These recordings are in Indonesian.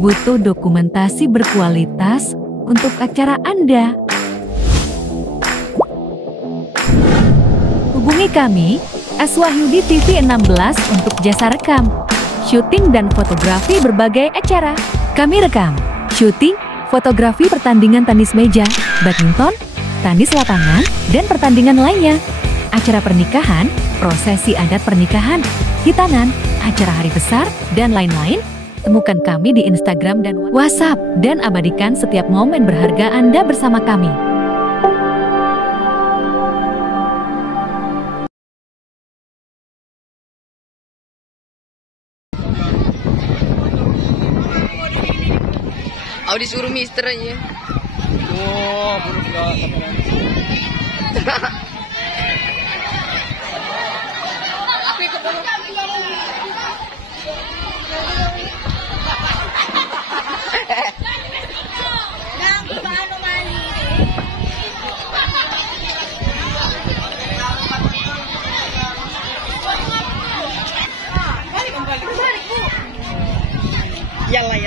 butuh dokumentasi berkualitas untuk acara Anda. Hubungi kami, Aswahyudi TV 16 untuk jasa rekam, syuting dan fotografi berbagai acara. Kami rekam, syuting, fotografi pertandingan tenis meja, badminton, tenis lapangan, dan pertandingan lainnya. Acara pernikahan, prosesi adat pernikahan, hitanan, acara hari besar, dan lain-lain. Temukan kami di Instagram dan WhatsApp, dan abadikan setiap momen berharga Anda bersama kami. Aku disuruh mister aja. Oh, buruk enggak. Aku ikut dulu. Yalah.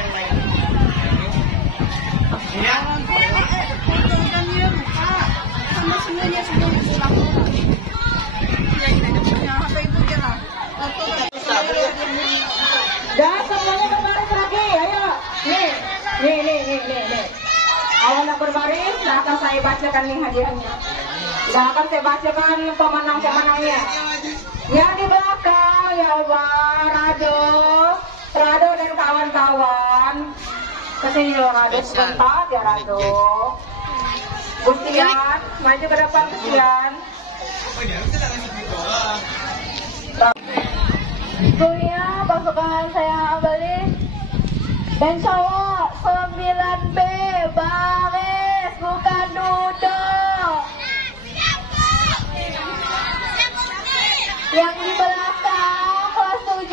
Dan semuanya berbaris lagi, ayo. Nih. Kalau nggak berbaris, nggak akan saya bacakan nih hadiahnya. Nggak akan saya bacakan pemenang-pemenangnya. Yang di belakang, ya Allah, Rado dan kawan-kawan. Kesini loh Rado sebentar ya Rado. Gustian, maju ke depan Gustian. Kuliah pasukan saya Ambali dan cowok 9B baris bukan duduk. Yang di belakang kelas 7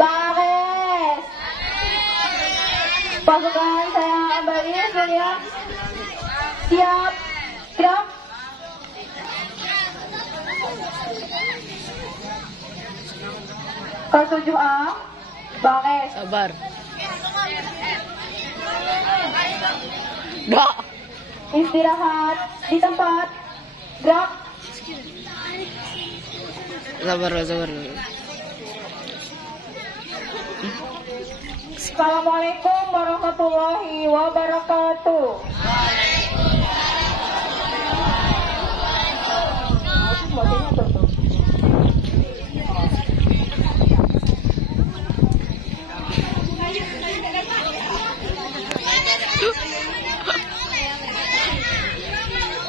baris. Pasukan saya Ambali siap. Siap. Gerak. Kelas 7A, baris. Sabar. Dah. Istirahat di tempat. Gerak. Sabar. Assalamualaikum warahmatullahi wabarakatuh.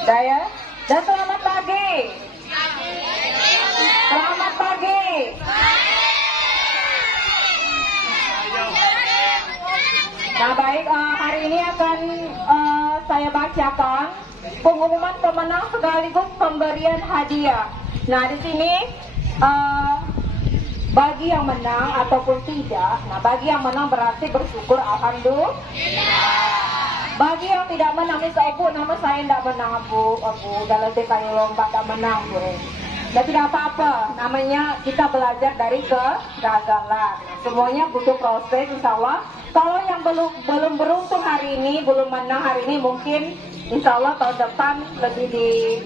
Daya dan selamat pagi. Selamat pagi. Nah baik, hari ini akan saya bacakan pengumuman pemenang sekaligus pemberian hadiah. Nah di sini bagi yang menang ataupun tidak, nah bagi yang menang berarti bersyukur alhamdulillah. Bagi yang tidak menang, misalnya Bu, nama saya tidak menang Bu, dalam kayu lomba tidak menang Bu. Dan tidak apa-apa, namanya kita belajar dari kegagalan. Semuanya butuh proses, insya Allah. Kalau yang belum beruntung hari ini, belum menang hari ini, mungkin insya Allah tahun depan lebih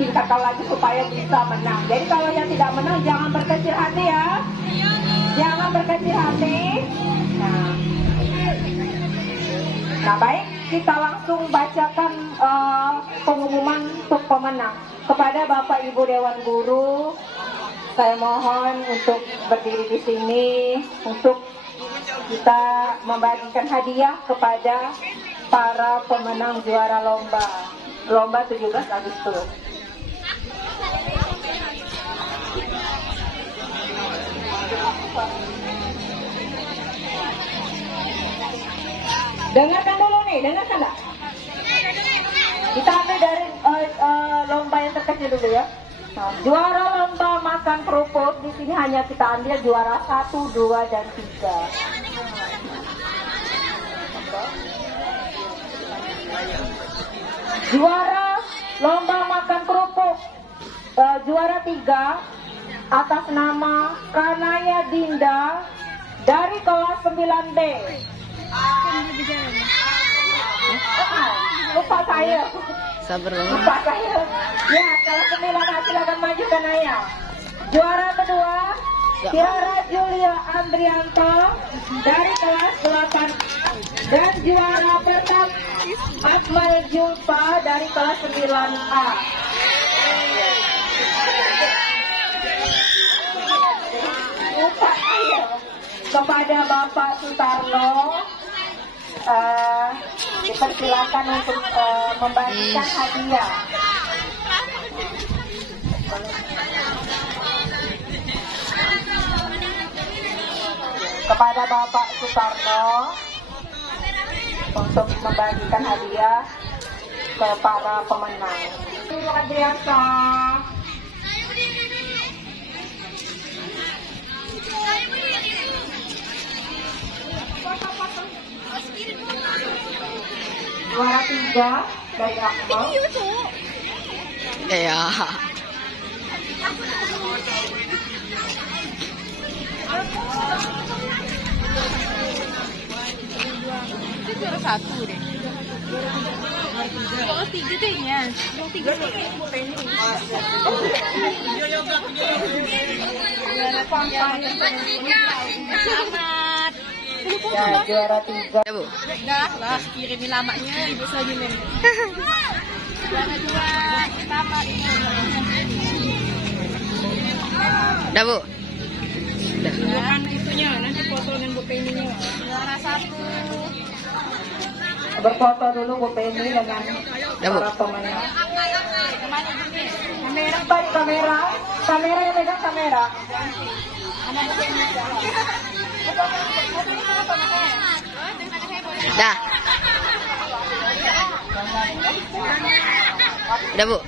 tingkatkan lagi supaya bisa menang. Jadi kalau yang tidak menang, jangan berkecil hati ya. Jangan berkecil hati. Nah baik, kita langsung bacakan pengumuman untuk pemenang. Kepada Bapak Ibu Dewan Guru, saya mohon untuk berdiri di sini untuk kita membagikan hadiah kepada para pemenang juara lomba 17 Agustus. Dengarkan dulu nih, dengarkan enggak? Kita ambil dari lomba yang terkecil dulu ya. Nah, juara lomba makan kerupuk di sini hanya kita ambil juara 1, 2, dan 3. Juara lomba makan kerupuk juara 3 atas nama Kanaya Dinda dari kelas 9B. Lupa saya. Sabar bang. Lupa saya. Ya, kelas 9A silakan maju ke Naya. Juara kedua, Tiara Julia Andrianto dari kelas 8. Dan juara pertama, Akmal Julfa dari kelas 9A. Lupa saya. Kepada Bapak Sutarno, dipersilakan untuk membagikan hadiah. Kepada Bapak Sutarno untuk membagikan hadiah ke para pemenang. Luar biasa. Juara 3 dari Akmal. Ya. Itu juara 1 deh. Juara 3 kayaknya. Juara 3 kayaknya Bu Penny. Selamat. Ya, juara 3. Ya Bu. Dah lah, kirimin lamanya ibu saja nih. Juara 2 pertama ini. Dah Bu. Bukan itunya, nanti fotoin Bu Penny-nya. Juara 1. Berfoto dulu Bu Penny dengan para pemenang. Kamera, baik kamera. Kamera yang megang kamera. Dah. Udah Bu.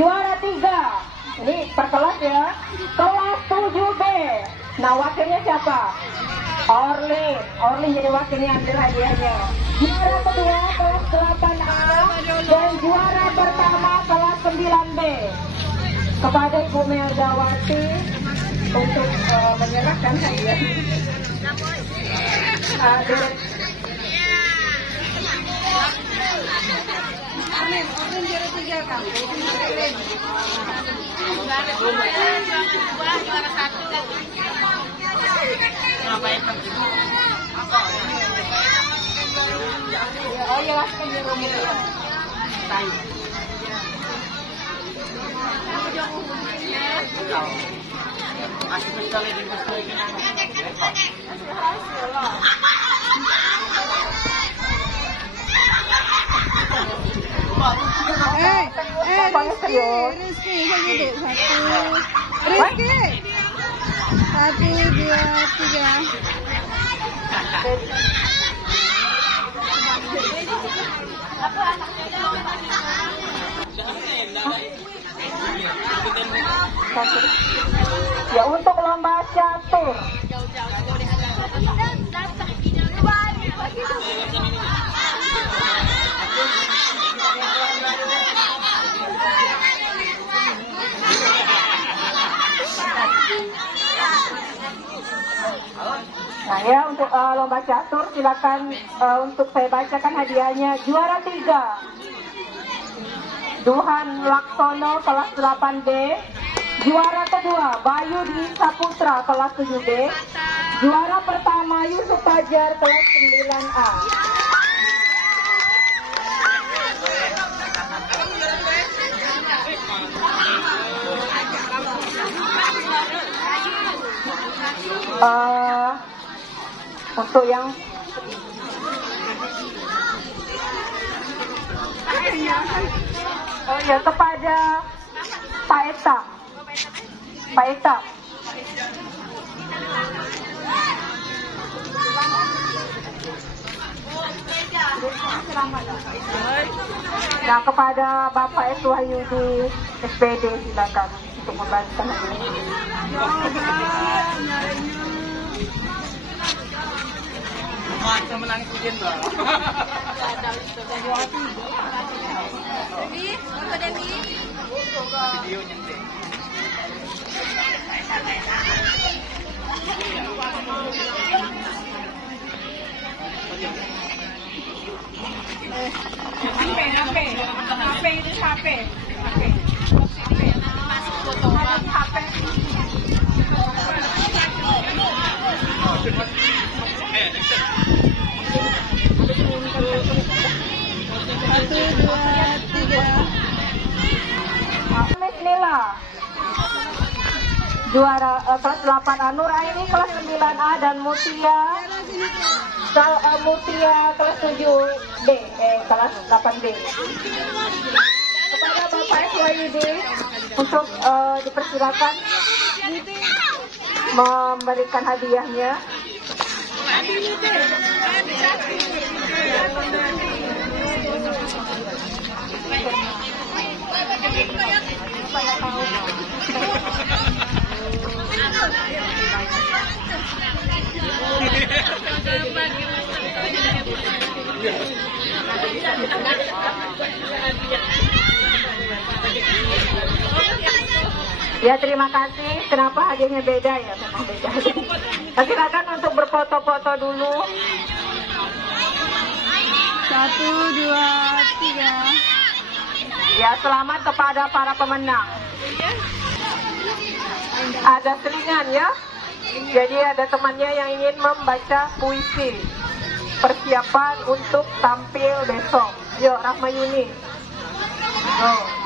Juara 3. Ini per kelas ya. Kelas 7B. Nah, wakilnya siapa? Orly. Orly jadi wakilnya, ambil hadiahnya. Juara kedua kelas 8A dan juara pertama kelas 9B. Kepada Ibu Meldawati untuk menyerahkan hadiah. Oh iya, langsung di rumah ya. Rizky, saya duduk 1. Rizky. 1, 2, 3. Ya, untuk lomba catur. Nah ya, untuk lomba catur silakan untuk saya bacakan hadiahnya. Juara 3 Duhan Laksono kelas 8B. Juara kedua Bayu Dwi Saputra kelas 7B. Juara pertama Yusuf Fajar kelas 9A. Untuk yang oh ya, kepada Pak Eta. Pak Eta. Nah, kepada Bapak S. Wahyudi SPD silakan untuk membagikan Macam menang kucing tuh. Devi, foto Devi. Video nyentik. HP. Masuk foto bang. HP. Satu, dua, tiga. Miss Nila. Juara kelas 8 Nur Aini kelas 9A dan Mutia kelas 7D kelas 8D. Kepada Bapak SYD untuk dipersilakan memberikan hadiahnya. Ya, terima kasih. Kenapa hadiahnya beda ya? Memang beda. Silakan untuk berfoto-foto dulu. 1, 2, 3. Ya, selamat kepada para pemenang. Ada selingan ya. Jadi ada temannya yang ingin membaca puisi. Persiapan untuk tampil besok. Yuk, Rahma Yuni. Oh.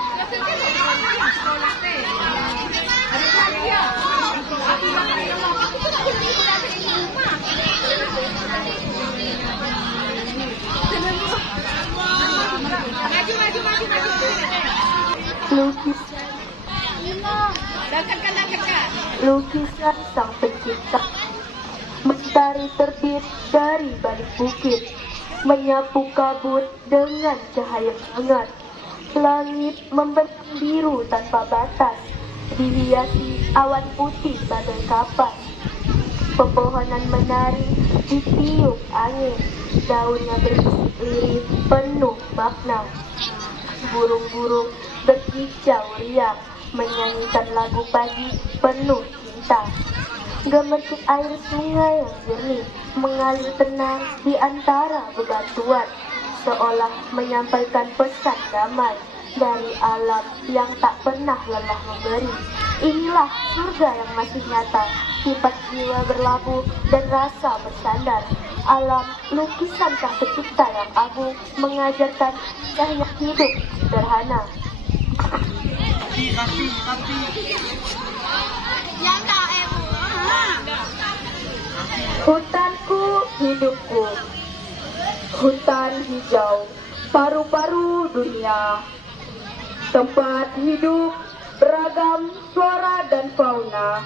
Lukisan sang pencipta, mentari terbit dari balik bukit, menyapu kabut dengan cahaya hangat. Langit membentang biru tanpa batas, dihiasi awan putih bagai kapas. Pepohonan menari ditiup angin, daunnya berbisik lirih penuh makna. Burung-burung berkicau riang, menyanyikan lagu pagi penuh cinta. Gemercik air sungai yang jernih mengalir tenang di antara bebatuan, seolah menyampaikan pesan damai dari alam yang tak pernah lelah memberi. Inilah surga yang masih nyata, sifat jiwa berlabuh dan rasa bersandar. Alam lukisan sang pencipta yang agung mengajarkan indahnya hidup sederhana. Hutanku, hidupku, hutan hijau, paru-paru dunia, tempat hidup beragam flora dan fauna,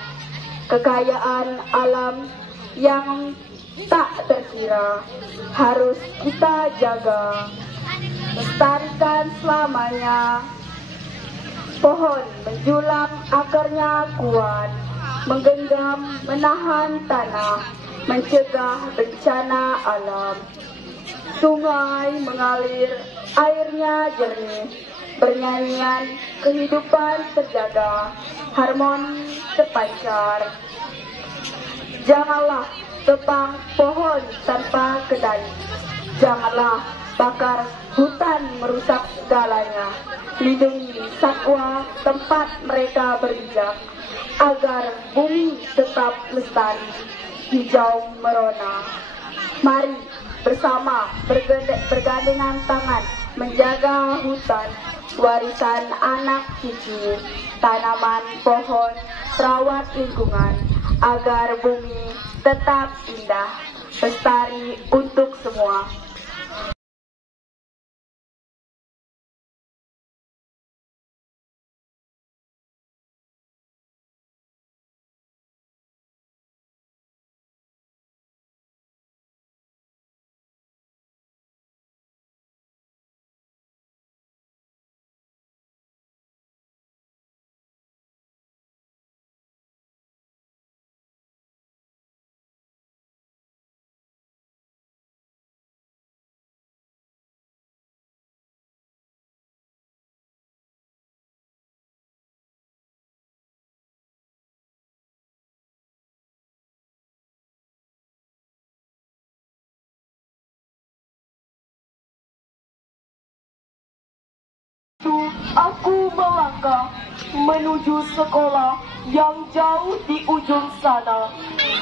kekayaan alam yang tak terkira harus kita jaga, lestarikan selamanya. Pohon menjulang akarnya kuat, menggenggam menahan tanah, mencegah bencana alam. Sungai mengalir, airnya jernih, bernyanyian kehidupan terjaga, harmoni terpancar. Janganlah tebang pohon tanpa kedai, janganlah bakar hutan merusak segalanya. Lindungi satwa tempat mereka berbijak, agar bumi tetap lestari, hijau merona. Mari bersama bergandengan tangan menjaga hutan, warisan anak cucu, tanaman pohon, rawat lingkungan, agar bumi tetap indah, lestari untuk semua. Aku melangkah menuju sekolah yang jauh di ujung sana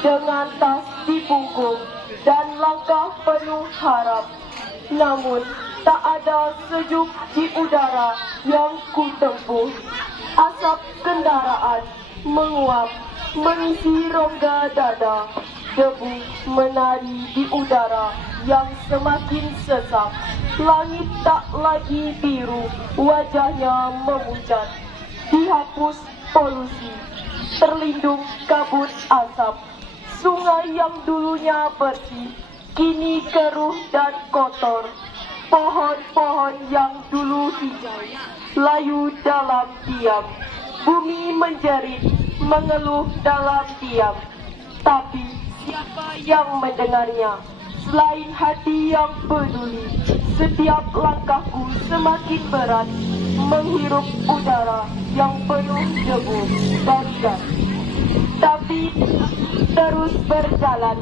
dengan tas di punggung dan langkah penuh harap. Namun tak ada sejuk di udara yang kutempuh. Asap kendaraan menguap mengisi rongga dada. Debu menari di udara yang semakin sesak. Langit tak lagi biru, wajahnya memucat. Dihapus polusi, terlindung kabut asap. Sungai yang dulunya bersih, kini keruh dan kotor. Pohon-pohon yang dulu hijau, layu dalam diam. Bumi menjerit, mengeluh dalam diam. Tapi siapa yang mendengarnya? Selain hati yang peduli, setiap langkahku semakin berat menghirup udara yang penuh debu dan gas. Tapi terus berjalan,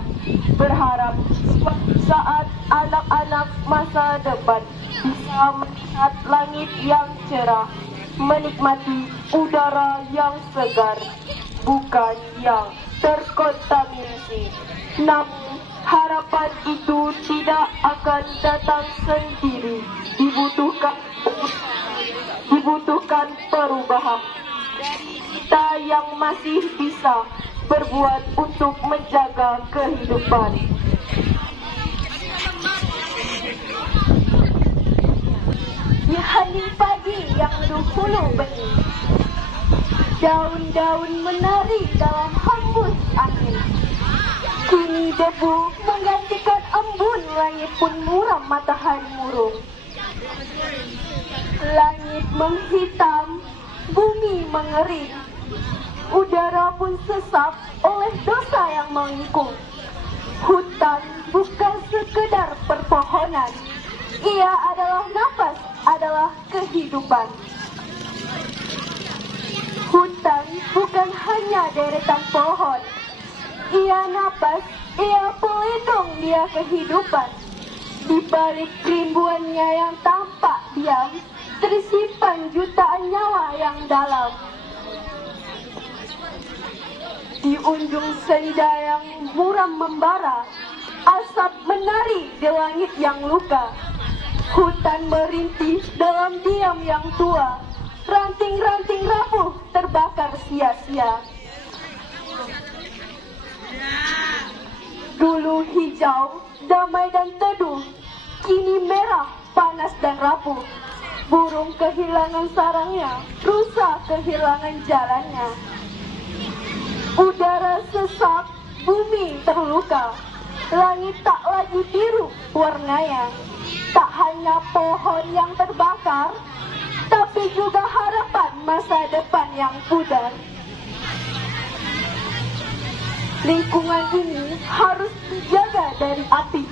berharap suatu saat anak-anak masa depan bisa melihat langit yang cerah, menikmati udara yang segar, bukan yang terkontaminasi. Namun harapan itu tidak akan datang sendiri. Dibutuhkan perubahan dari kita yang masih bisa berbuat untuk menjaga kehidupan. Di hening pagi yang dahulu bening, daun-daun menari dalam hembus angin. Kini debu menggantikan embun, langit pun muram matahari murung. Langit menghitam, bumi mengering, udara pun sesak oleh dosa yang mengikung. Hutan bukan sekedar perpohonan, ia adalah nafas, adalah kehidupan. Hutan bukan hanya deretan pohon, ia napas, ia pelindung, dia kehidupan. Di balik kerimbuannya yang tampak diam, tersimpan jutaan nyawa yang dalam. Di ujung senja yang muram membara, asap menari di langit yang luka. Hutan merintih dalam diam yang tua, ranting-ranting rapuh terbakar sia-sia. Dulu hijau, damai dan teduh, kini merah, panas dan rapuh. Burung kehilangan sarangnya, rusa kehilangan jalannya. Udara sesak, bumi terluka. Langit tak lagi biru warnanya. Tak hanya pohon yang terbakar, tapi juga harapan masa depan yang pudar. Lingkungan ini harus dijaga dari api,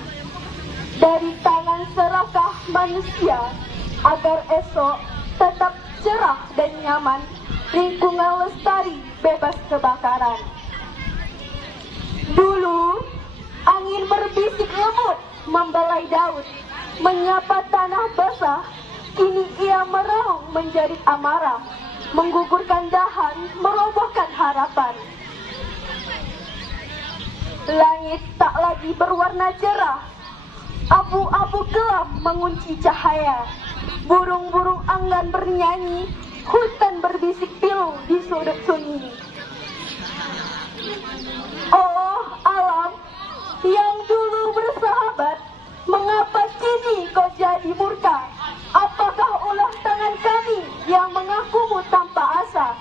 dari tangan serakah manusia, agar esok tetap cerah dan nyaman, lingkungan lestari, bebas kebakaran. Dulu, angin berbisik lembut membelai daun, menyapa tanah basah. Kini ia meraung menjadi amarah, menggugurkan dahan, merobohkan harapan. Langit tak lagi berwarna cerah, abu-abu gelap mengunci cahaya. Burung-burung enggan bernyanyi, hutan berbisik pilu di sudut sunyi. Oh alam yang dulu bersahabat, mengapa kini kau jadi murka? Apakah ulah tangan kami yang mengakumu tanpa asa?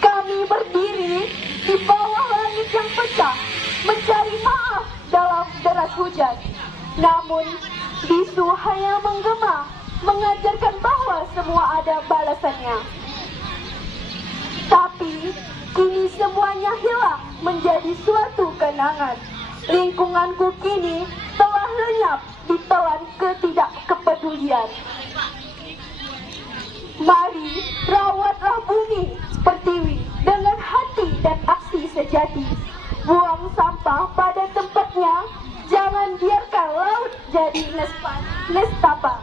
Kami berdiri di bawah langit yang pecah, mencari maaf dalam deras hujan. Namun bisu hanya menggema, mengajarkan bahwa semua ada balasannya. Tapi kini semuanya hilang menjadi suatu kenangan. Lingkunganku kini telah lenyap ditelan ketidakkepedulian. Mari rawatlah bumi pertiwi dengan hati dan aksi sejati. Buang sampah pada tempatnya, jangan biarkan laut jadi nestapa.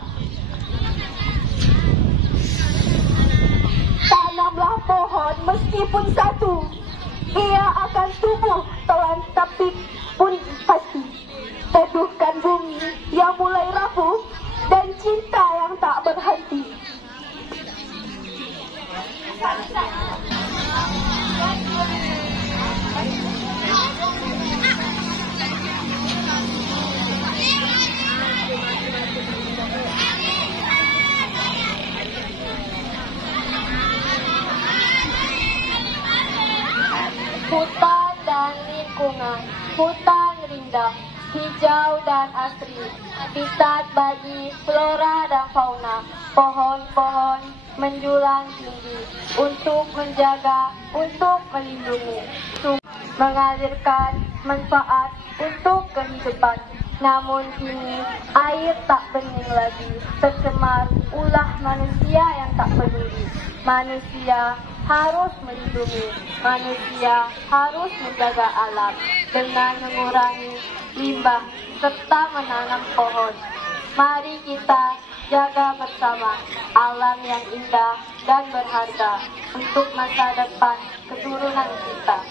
ini pun satu. Ia akan tumbuh telan tapi pun pasti. Teduhkan bumi yang mulai rapuh dan cinta yang tak berhenti. Hutan dan lingkungan, hutan rindang, hijau dan asri, habitat bagi flora dan fauna, pohon-pohon menjulang tinggi untuk menjaga, untuk melindungi, mengalirkan manfaat untuk kehidupan. Namun kini air tak bening lagi, tercemar ulah manusia yang tak peduli. Manusia harus melindungi, manusia harus menjaga alam dengan mengurangi limbah serta menanam pohon. Mari kita jaga bersama alam yang indah dan berharga untuk masa depan keturunan kita.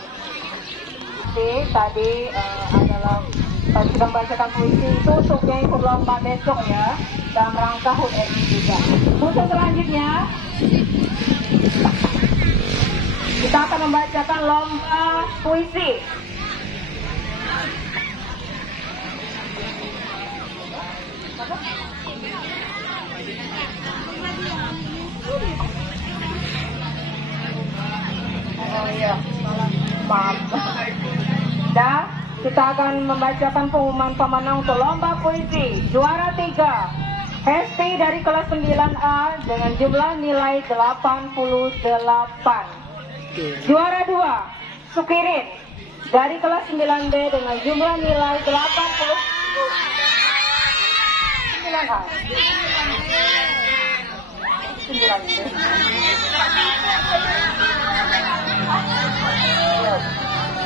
Oke, tadi adalah sudah membacakan puisi itu untuk yang ikut lomba besok ya, dalam rangka HUT RI juga. Untuk selanjutnya kita akan membacakan lomba puisi. Oh iya, maaf. Dan kita akan membacakan pengumuman pemenang untuk lomba puisi. Juara 3, Hesti dari kelas 9A dengan jumlah nilai 88. Juara 2, Sukirin dari kelas 9B dengan jumlah nilai 9A. 9B.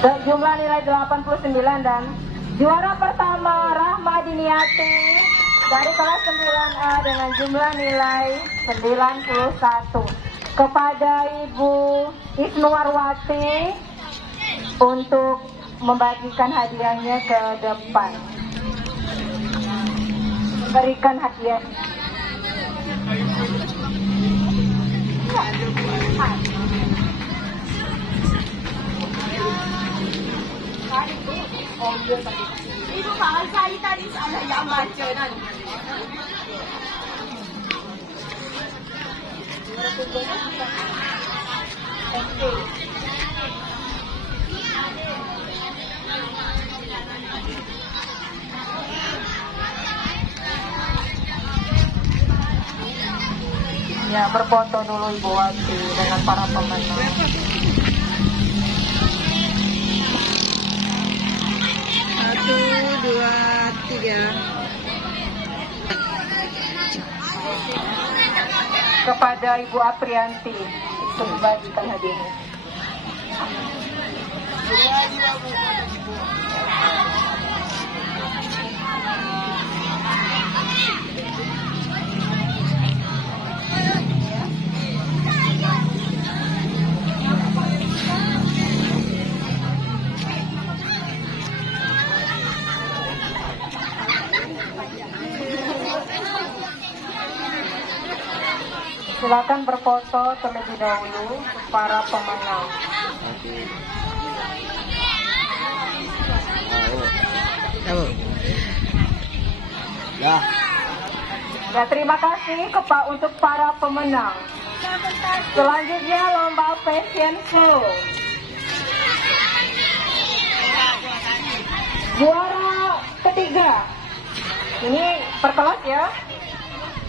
Dan jumlah nilai 89. Dan juara pertama Rahma Diniati dari kelas 9A dengan jumlah nilai 91. Kepada Ibu Isnuarwati untuk membagikan hadiahnya ke depan. Berikan hadiah. Ibu mahal saya tadi salah yang baca kan. Ya, berfoto dulu Ibu Wati dengan para pemenang. Satu, dua, tiga. Kepada Ibu Aprianti untuk membagikan hadiahnya. Silakan berfoto terlebih dahulu para pemenang. Ya, terima kasih untuk para pemenang. Selanjutnya lomba fashion show. Juara ketiga. Ini per kelas ya.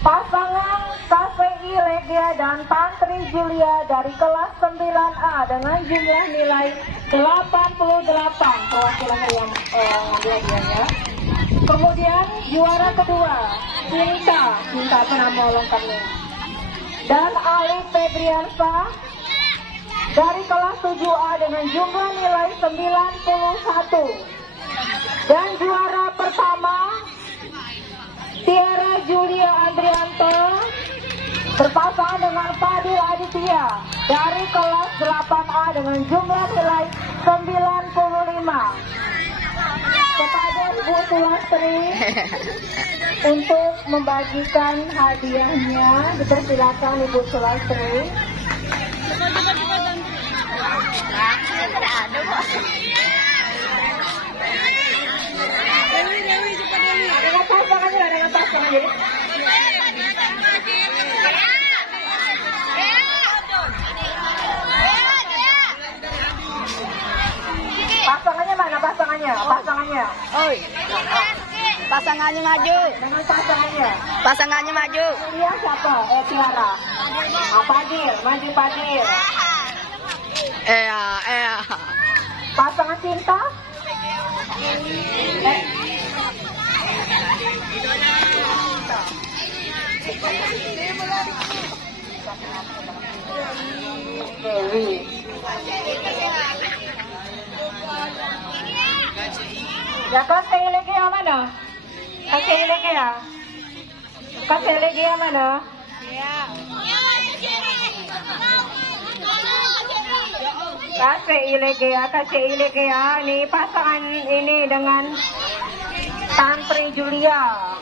Pasangan KPI Legia dan Tantri Julia dari kelas 9A dengan jumlah nilai 88. Perwakilan yang hadiahnya. Kemudian juara kedua Cinta Penamolong kami dan Ali Febriansa dari kelas 7A dengan jumlah nilai 91. Dan juara pertama Tiara Julia Andrianto berpasangan dengan Fadil Aditya dari kelas 8A dengan jumlah nilai 95. Kepada Ibu Sulastri untuk membagikan hadiahnya, dipersilakan Ibu Sulastri. Dengan pasangannya, dengan pasangannya. Pasangannya mana pasangannya? Pasangannya. Oi. Pasangannya maju. Dengan pasangannya. Pasangannya maju. Iya siapa? Tiara. Fadil, maju Fadil. Pasangan cinta? Dewi. Ya kasih lagi yang mana? Kasih lagi ya? Kasih lagi yang mana? Kasih lagi ya. Ini pasangan ini dengan Tantri Julia.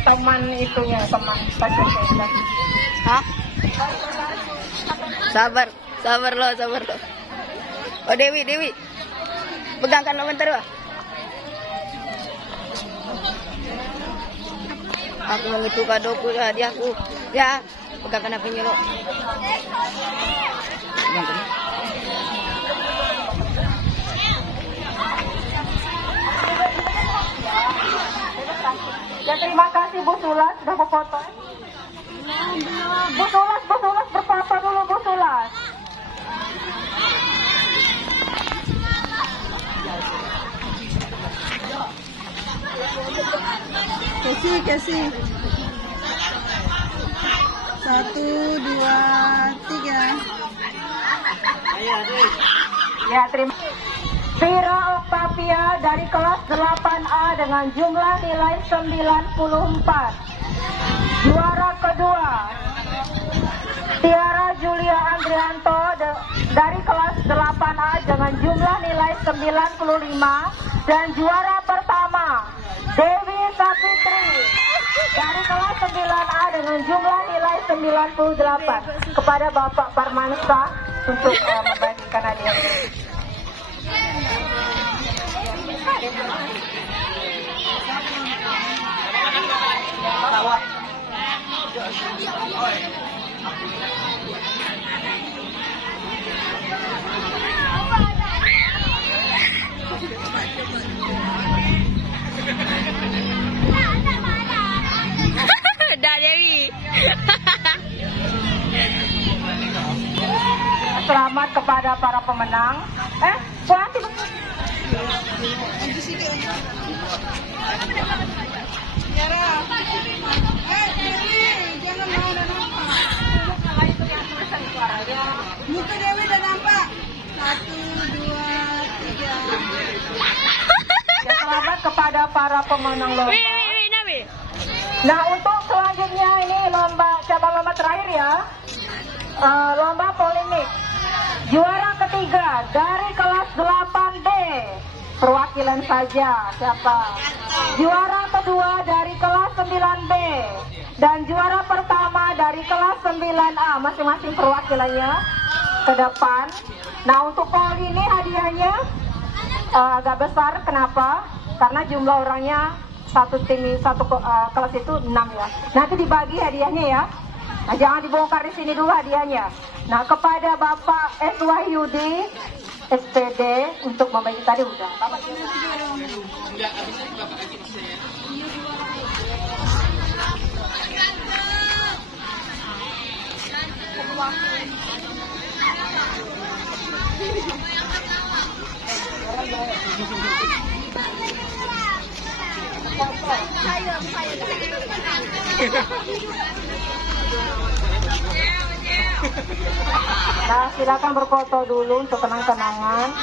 Teman itunya, teman pasangan. Hah? Sabar lo. Oh Dewi. Pegangkan lo bentar wah. Aku mengitu kadoku ya, hadiahku. Ya, pegangkan HP-nya lo. Pegangkan. Ya terima kasih Bu Sulas sudah berfoto. Bu Sulas berfoto dulu Bu Sulas. Kasih. 1, 2, 3. Ya terima kasih. Vira Octavia dari kelas 8A dengan jumlah nilai 94. Juara kedua Tiara Julia Andrianto dari kelas 8A dengan jumlah nilai 95. Dan juara pertama Dewi Sapitri dari kelas 9A dengan jumlah nilai 98. Kepada Bapak Parmansa untuk membagikan hadiah. Dah Dewi. Selamat kepada para pemenang. Puanti. Muka Dewi udah nampak. 1, 2, 3. Ya, selamat kepada para pemenang lomba. Nah, untuk selanjutnya ini cabang lomba terakhir ya. Lomba polemik. Juara ketiga dari kelas 8D. Perwakilan saja siapa? Juara kedua dari kelas 9B. Dan juara pertama dari kelas 9A. Masing-masing perwakilannya ke depan. Nah, untuk kali ini hadiahnya agak besar. Kenapa? Karena jumlah orangnya satu kelas itu 6 ya. Nanti dibagi hadiahnya ya. Nah, jangan dibongkar di sini dulu hadiahnya. Nah, kepada Bapak S. Wahyudi SPD untuk membagi tadi udah. Bapak Nah, silakan berfoto dulu untuk kenang-kenangan.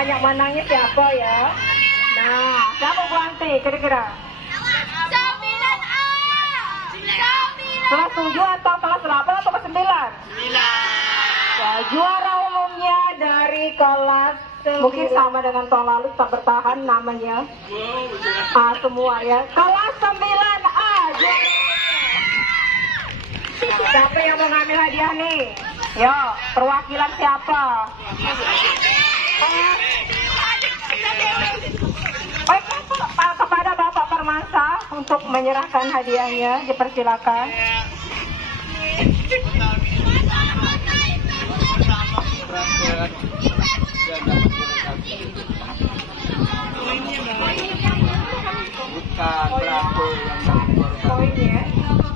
banyak menangnya siapa ya? Nah, siapa Bu Anti kira-kira? 9A. Kelas 7 atau kelas 8 atau kelas 9? 9. Ya, juara umumnya dari kelas mungkin sama dengan tahun lalu tetap bertahan namanya. Semua ya. Kelas 9A. Siapa yang mau ngambil hadiah nih? Yo, perwakilan siapa? Baik, kepada Bapak Permasa untuk menyerahkan hadiahnya, dipersilakan. Bukan berapa Poinnya.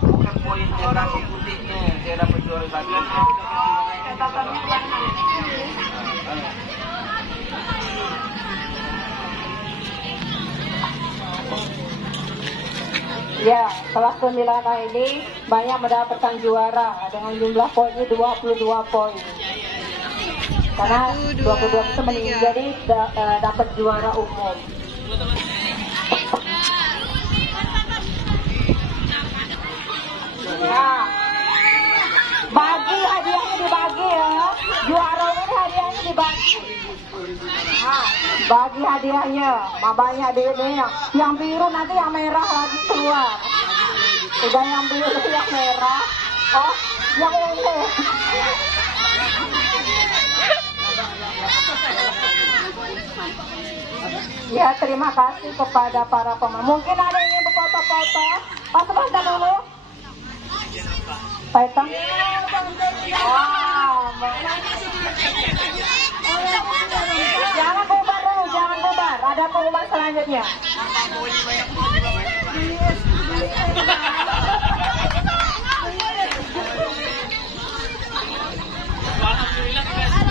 bukan poin dia dapat putihnya, dia dapat juara satu. Ya, kelas 9A ini banyak mendapatkan juara dengan jumlah poinnya 22 poin. Karena 22 itu menjadi dapat juara umum. Ya, bagi hadiahnya dibagi ya. Juara umum hadiahnya dibagi. Nah, bagi hadiahnya, banyak di ini. Yang biru nanti yang merah lagi keluar. Udah yang biru, yang merah. Oh, yang ini. Ya, terima kasih kepada para pemenang. Mungkin ada yang ingin berfoto-foto. Pas-pasan dulu. Paitang. Wow. Jangan bubar dulu, jangan bubar. Ada pengumuman selanjutnya. Alhamdulillah.